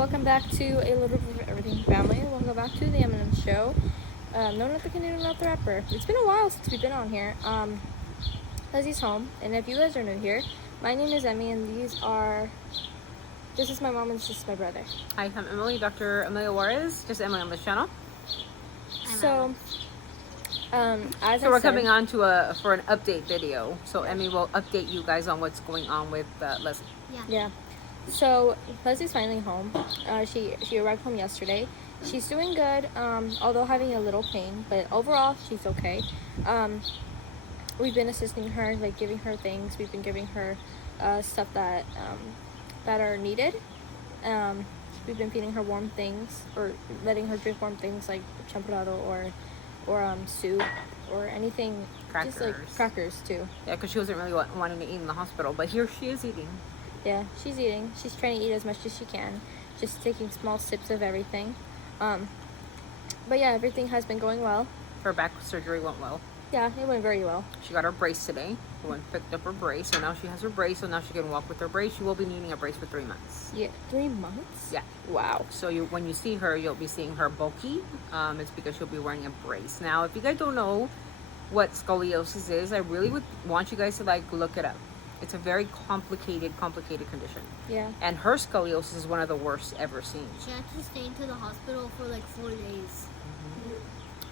welcome back to A Little Bit of Everything family. Welcome back to the M&M Show. Known as the Canadian Not the Rapper. It's been a while since we've been on here. Leslie's home, and if you guys are new here, my name is Emmy, and this is my mom, and this is my brother. Hi, I'm Emily, Dr. Amelia Juarez, just Emily on this channel. So, as we're coming on to for an update video. So Emmy will update you guys on what's going on with Leslie. Yeah. So Leslie's finally home. She arrived home yesterday. She's doing good, although having a little pain, but overall she's okay. We've been assisting her, like giving her things. We've been giving her stuff that are needed. We've been feeding her warm things, or letting her drink warm things like champurrado or soup or anything. Crackers. Just like crackers too. Yeah, because she wasn't really wanting to eat in the hospital, but here she is eating. Yeah, she's eating. She's trying to eat as much as she can, just taking small sips of everything. But yeah, everything has been going well. Her back surgery went well. Yeah, it went very well. She got her brace today. We went and picked up her brace, so now she has her brace, so now she can walk with her brace. She will be needing a brace for 3 months. Yeah, 3 months? Yeah. Wow. So when you see her, you'll be seeing her bulky. It's because she'll be wearing a brace. Now, if you guys don't know what scoliosis is, I really would want you guys to look it up. It's a very complicated condition. Yeah. And her scoliosis is one of the worst ever seen. She had to stay into the hospital for like 4 days.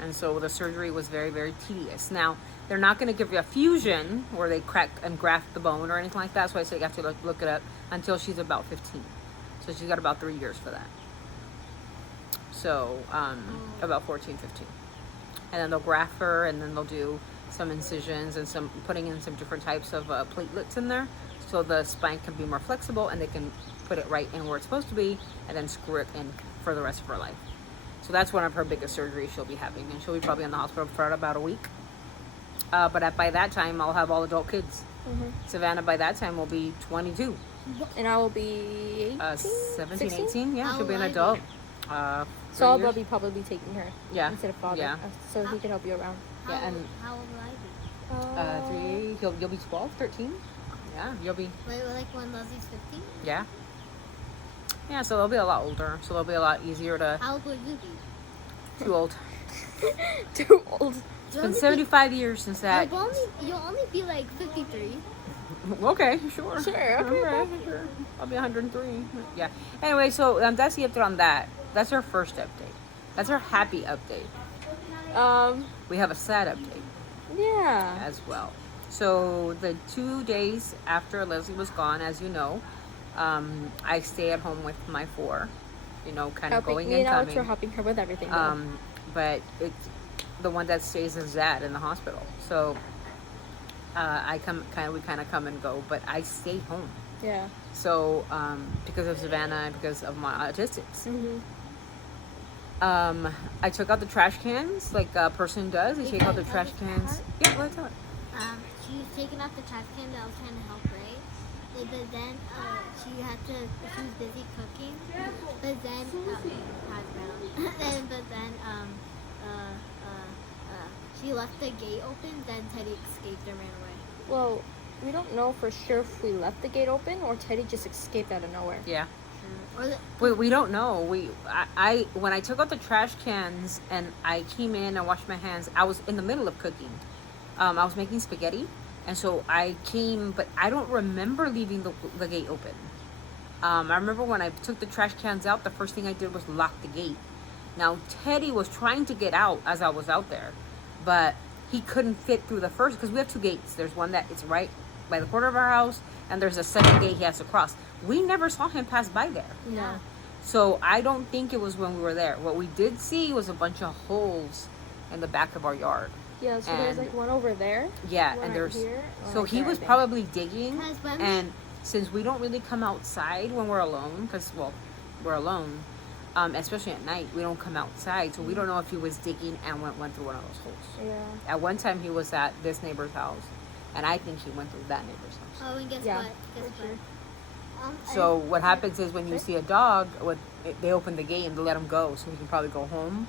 And so the surgery was very, very tedious. Now, they're not going to give you a fusion where they crack and graft the bone or anything like that. So I say you have to look it up until she's about 15. So she's got about 3 years for that. So about 14, 15. And then they'll graft her, and then they'll do some incisions and putting in some different types of platelets in there. So the spine can be more flexible, and they can put it right in where it's supposed to be, and then screw it in for the rest of her life. So that's one of her biggest surgeries she'll be having, and she'll be probably in the hospital for about a week. But by that time, I'll have all adult kids. Mm-hmm. Savannah, by that time, will be 22. And I will be 18? 17, 16? 18, yeah, How she'll be an old adult. So I'll be probably taking her instead of father. Yeah. So he can help you around. How old will I be? 3, you'll be 12, 13. Yeah, you'll be, Like when Leslie's 15? yeah. Yeah, so they'll be a lot older, so they'll be a lot easier to, How old will you be? too old. Too old. It's been 75 years since that. You'll only be like 53. Okay, sure. Sure, okay. Alright, sure. I'll be 103. Yeah. Anyway, so that's the update on that. That's our first update. That's our happy update. We have a sad update Yeah. as well. So the 2 days after Leslie was gone, as you know, I stay at home with my 4. You know, kind of going and Alex coming. are helping her with everything. Though. But it's the one that stays is Zad in the hospital. So we kind of come and go, but I stay home. Yeah. So because of Savannah and because of my autistics. Mm-hmm. I took out the trash cans like a person does. They take out the trash cans. Yeah, let's tell it. She was taking out the trash can that I was trying to help, right? But then she was busy cooking. But then, she left the gate open. Then Teddy escaped and ran away. Well, we don't know for sure if we left the gate open or Teddy just escaped out of nowhere. Yeah. Or We don't know. When I took out the trash cans and I came in and washed my hands, I was in the middle of cooking. I was making spaghetti, and so I came, but I don't remember leaving the gate open. I remember when I took the trash cans out, the first thing I did was lock the gate. Now Teddy was trying to get out as I was out there, but he couldn't fit through the first, because we have 2 gates. There's one that is right by the corner of our house, and there's a second gate he has to cross. We never saw him pass by there. No. So I don't think it was when we were there. What we did see was a bunch of holes in the back of our yard. Yeah, so there's like one over there. Yeah, one and right there's here, so right he there, I was think. probably digging, When and since we don't really come outside when we're alone, because we're alone, especially at night, we don't come outside, so we don't know if he was digging and went through one of those holes. Yeah. At one time, he was at this neighbor's house, and I think he went through that neighbor's house. and guess Yeah, what? Guess for what? sure. So what happens is when you see a dog, they open the gate and they let him go, so he can probably go home.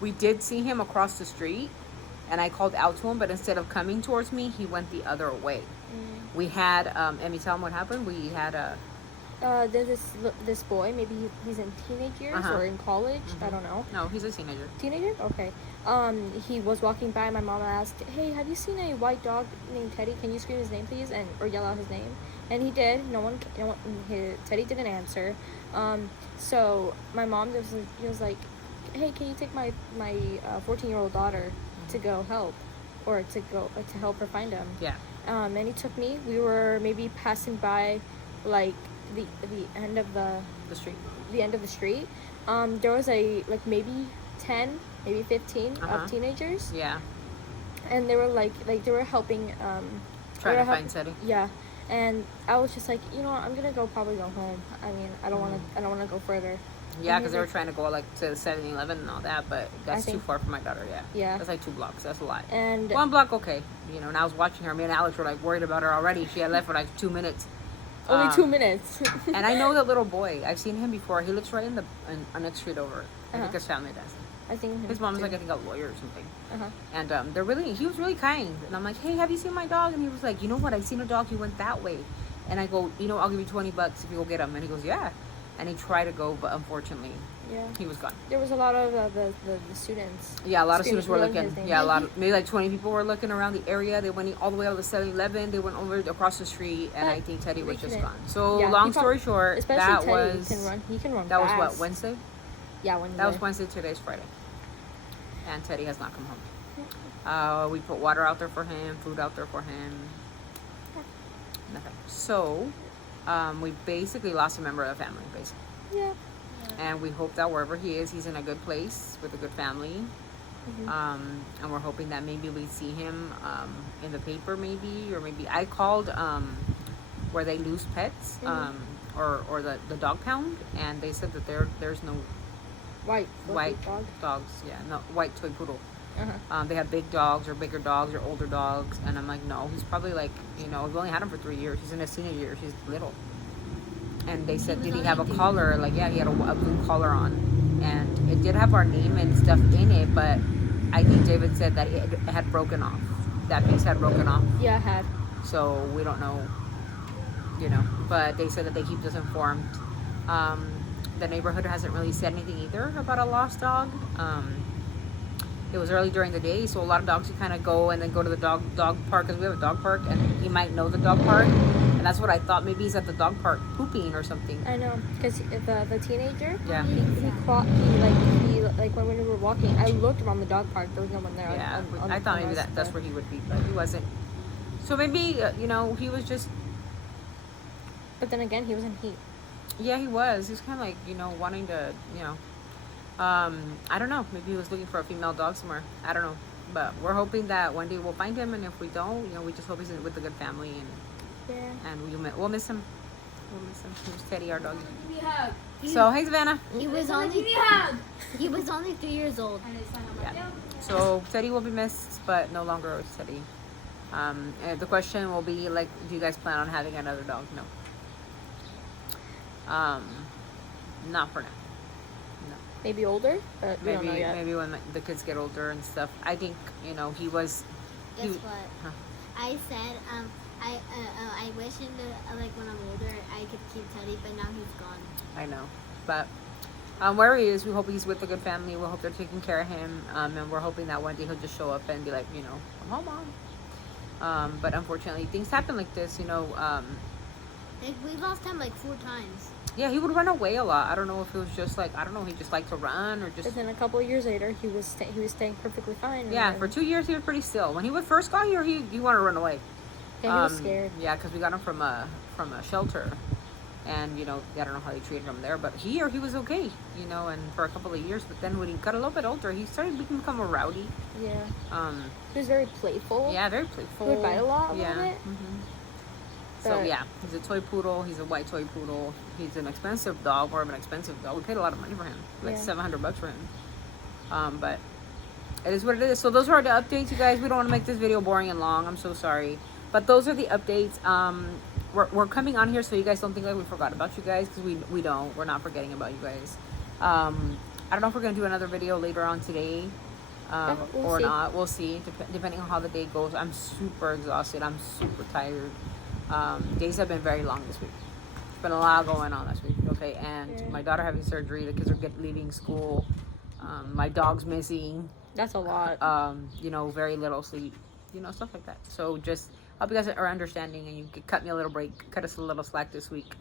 We did see him across the street, and I called out to him, but instead of coming towards me, he went the other way. We had, Emmy, tell him what happened. We had there's this boy. Maybe he's in teenage years Uh-huh. or in college. I don't know. No, he's a teenager. Teenager? Okay. He was walking by. My mom asked, "Hey, have you seen a white dog named Teddy? Can you scream his name, please, and or yell out his name?" And he did. No one. Teddy didn't answer. So my mom was like, "Hey, can you take my 14-year-old daughter to go help, or to help her find him?" Yeah. And he took me. We were maybe passing by, like the end of the The street. street. There was maybe 10, maybe 15 Uh-huh. of teenagers, Yeah. and they were like they were helping. Trying they to were find Teddy. Yeah, and I was just like, I'm gonna probably go home. I mean, I don't want to go further. Yeah, And because he's they were like- trying to go like to 7-Eleven and all that, but that's too think- far for my daughter. Yeah. Yeah. That's like 2 blocks. That's a lot. And 1 block, okay. And I was watching her. Me and Alex were like worried about her already. She had left for like 2 minutes. only 2 minutes. And I know that little boy. I've seen him before. He lives right on next street over. I think Uh-huh. his family does. I think His mom's like I think a lawyer or something. Uh-huh. And he was really kind. And I'm like, hey, have you seen my dog? And he was like, you know what? I've seen a dog. He went that way. And I go, I'll give you $20 if you go get him. And he goes, yeah. And he tried to go, but unfortunately, Yeah. he was gone. There was a lot of the students. Yeah, a lot of students were Screaming looking. his name. Yeah, maybe like 20 people were looking around the area. They went all the way out to 7-Eleven. They went over across the street, and But I think Teddy was they just couldn't- gone. So Yeah, long he story short, Especially that Teddy, was he can run that was fast. what, Wednesday? Yeah, Wednesday. That was Wednesday. Today's Friday, and Teddy has not come home. We put water out there for him, food out there for him. Nothing. So we basically lost a member of the family, basically. Yeah. And we hope that wherever he is, he's in a good place with a good family. And we're hoping that maybe we see him in the paper, or maybe I called where they lose pets, or the dog pound, and they said that there's no White dog. dogs. Yeah, no white toy poodle. Uh-huh. They have big dogs or bigger dogs or older dogs, and I'm like, no, he's probably like, we've only had him for 3 years. He's in his senior year. He's little. And they said, did he have a collar? Like, yeah, he had a blue collar on, and it did have our name and stuff in it, but I think David said that it had broken off. That piece had broken off, Yeah, I had. so we don't know, But they said that they keep us informed. The neighborhood hasn't really said anything either about a lost dog. It was early during the day, so a lot of dogs would kind of go and then go to the dog park, because we have a dog park, and he might know the dog park, and that's what I thought. Maybe he's at the dog park pooping or something. I know, because the teenager. Yeah. He when we were walking, I looked around the dog park. There was no one there. Yeah, on I thought on maybe us, that's but- where he would be, but he wasn't. So maybe he was just. But then again, he was in heat. Yeah, he was. He was kind of like wanting to I don't know. Maybe he was looking for a female dog somewhere. I don't know, but we're hoping that one day we'll find him, and if we don't, we just hope he's with a good family, and we'll miss him. We'll miss him. He was Teddy, our dog. So hey, Savannah. He was only 3 years old. Yeah. So Teddy will be missed, but no longer Teddy. And the question will be like, do you guys plan on having another dog? No. Not for now. No. Maybe older, but we don't know yet. Maybe when the kids get older and stuff. I think he was. Guess he, what? Huh. I said I wish when I'm older I could keep Teddy, but now he's gone. I know, but where he is, we hope he's with a good family. We hope they're taking care of him, and we're hoping that one day he'll just show up and be like, I'm home, Mom. But unfortunately, things happen like this. We lost him like 4 times. Yeah, he would run away a lot. I don't know if it was just like, he just liked to run or just. But then a couple of years later, he was staying perfectly fine. and Yeah, then- for 2 years he was pretty still. When he would first got here, he wanted to run away. Yeah, he was scared. Yeah, because we got him from a shelter, and I don't know how they treated him there, but here he was okay, and for a couple of years. But then when he got a little bit older, he started to become a rowdy. Yeah. He was very playful. Yeah, very playful. He would bite a lot. Yeah. Little bit. So But- yeah, he's a toy poodle. He's a white toy poodle. He's an expensive dog, more of an expensive dog. We paid a lot of money for him, like Yeah. $700 for him. But it is what it is. So those are the updates, you guys. We don't want to make this video boring and long. I'm so sorry, but those are the updates. We're coming on here so you guys don't think like we forgot about you guys, because we don't. We're not forgetting about you guys. I don't know if we're gonna do another video later on today. We'll Or see. not. We'll see, depending on how the day goes. I'm super exhausted. I'm super tired. Days have been very long this week. been a lot going on last week. Okay, and Yeah. my daughter having surgery. The kids are leaving school. My dog's missing. That's a lot. You know, very little sleep. You know, stuff like that. So just hope you guys are understanding, and you could cut me a little break, cut us a little slack this week.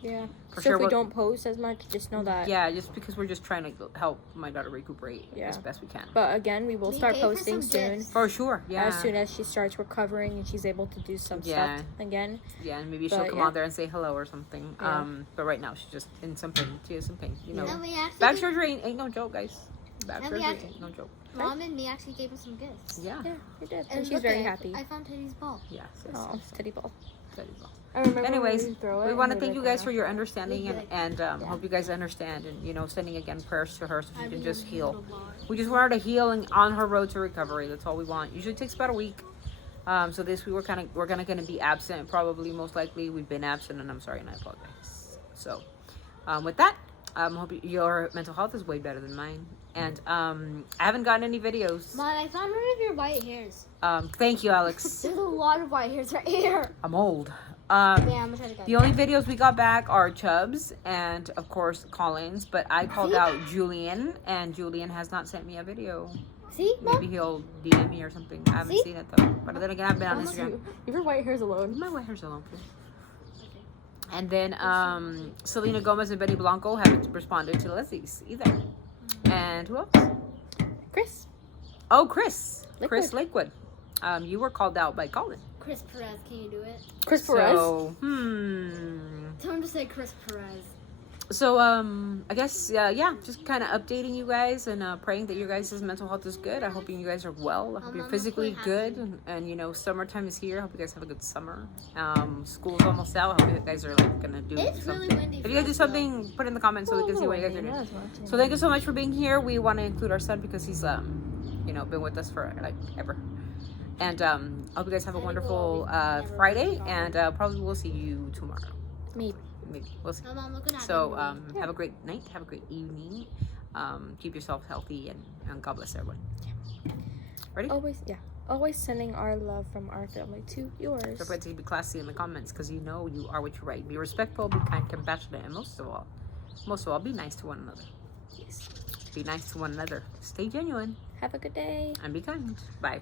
Yeah. For So sure if we we'll- don't post as much, just know that. Yeah, just because we're just trying to help my daughter recuperate Yeah. as best we can. But again, we will We start gave her posting some soon. gifts. For sure, yeah. As soon as she starts recovering and she's able to do some Yeah. stuff again. Yeah, and maybe she'll But, come yeah. on there and say hello or something. Yeah. But right now she's just in some pain. She has some pain, you know. And we actually Back gave- surgery ain't no joke, guys. Back And we surgery actually- ain't no joke. Mom and me actually gave her some gifts. Yeah. Yeah, we did. And, And she's look very at it, happy. I found Teddy's ball. Yes. Oh, teddy ball. Teddy ball. I remember Anyways, when we throw it we and want to we'd thank you like guys run for off. your understanding and, Yeah. hope you guys understand and, you know, sending again prayers to her so she I can just remember heal. the ball. We just want her to heal and on her road to recovery. That's all we want. Usually takes about a week. So this week we're gonna be absent, probably most likely. We've been absent, and I'm sorry and I apologize. So with that, hope your mental health is way better than mine. And I haven't gotten any videos. Mom, I found one of your white hairs. Thank you, Alex. There's a lot of white hairs right here. I'm old. Yeah, I'm gonna try to get The only videos we got back are Chubbs and, of course, Collins. But I called out Julian, and Julian has not sent me a video. See, Mom? Maybe he'll DM me or something. I haven't See? seen it, though. But then again, I've been on Almost Instagram. Leave your white hairs alone. My white hair's alone. And then Selena Gomez and Betty Blanco haven't responded to Leslie's either. And who else? Chris. Oh, Chris. Lakewood. Chris Lakewood. You were called out by Colin. Chris Perez, can you do it? Chris Perez. So, Tell him to say Chris Perez. So, I guess, yeah, just kind of updating you guys and praying that your guys' mental health is good. I hope you guys are well. I hope you're Mama's physically quite good. happy. And, you know, summertime is here. I hope you guys have a good summer. School's almost out. I hope you guys are, like, going to do It's something. really windy. If you guys do something, put it in the comments so we can see what you guys are doing. So thank you so much for being here. We want to include our son because he's, you know, been with us for, like, ever. And I hope you guys have a wonderful Friday. And probably we'll see you tomorrow. Maybe. Maybe. We'll see. No, Mom, look at that. So have a great night, have a great evening. Keep yourself healthy and God bless everyone. Ready? Always sending our love from our family to yours. Don't forget to be classy in the comments because you know you are what you write. Be respectful, be kind, compassionate, and most of all, be nice to one another. Yes. Be nice to one another. Stay genuine Have a good day. and be kind. Bye.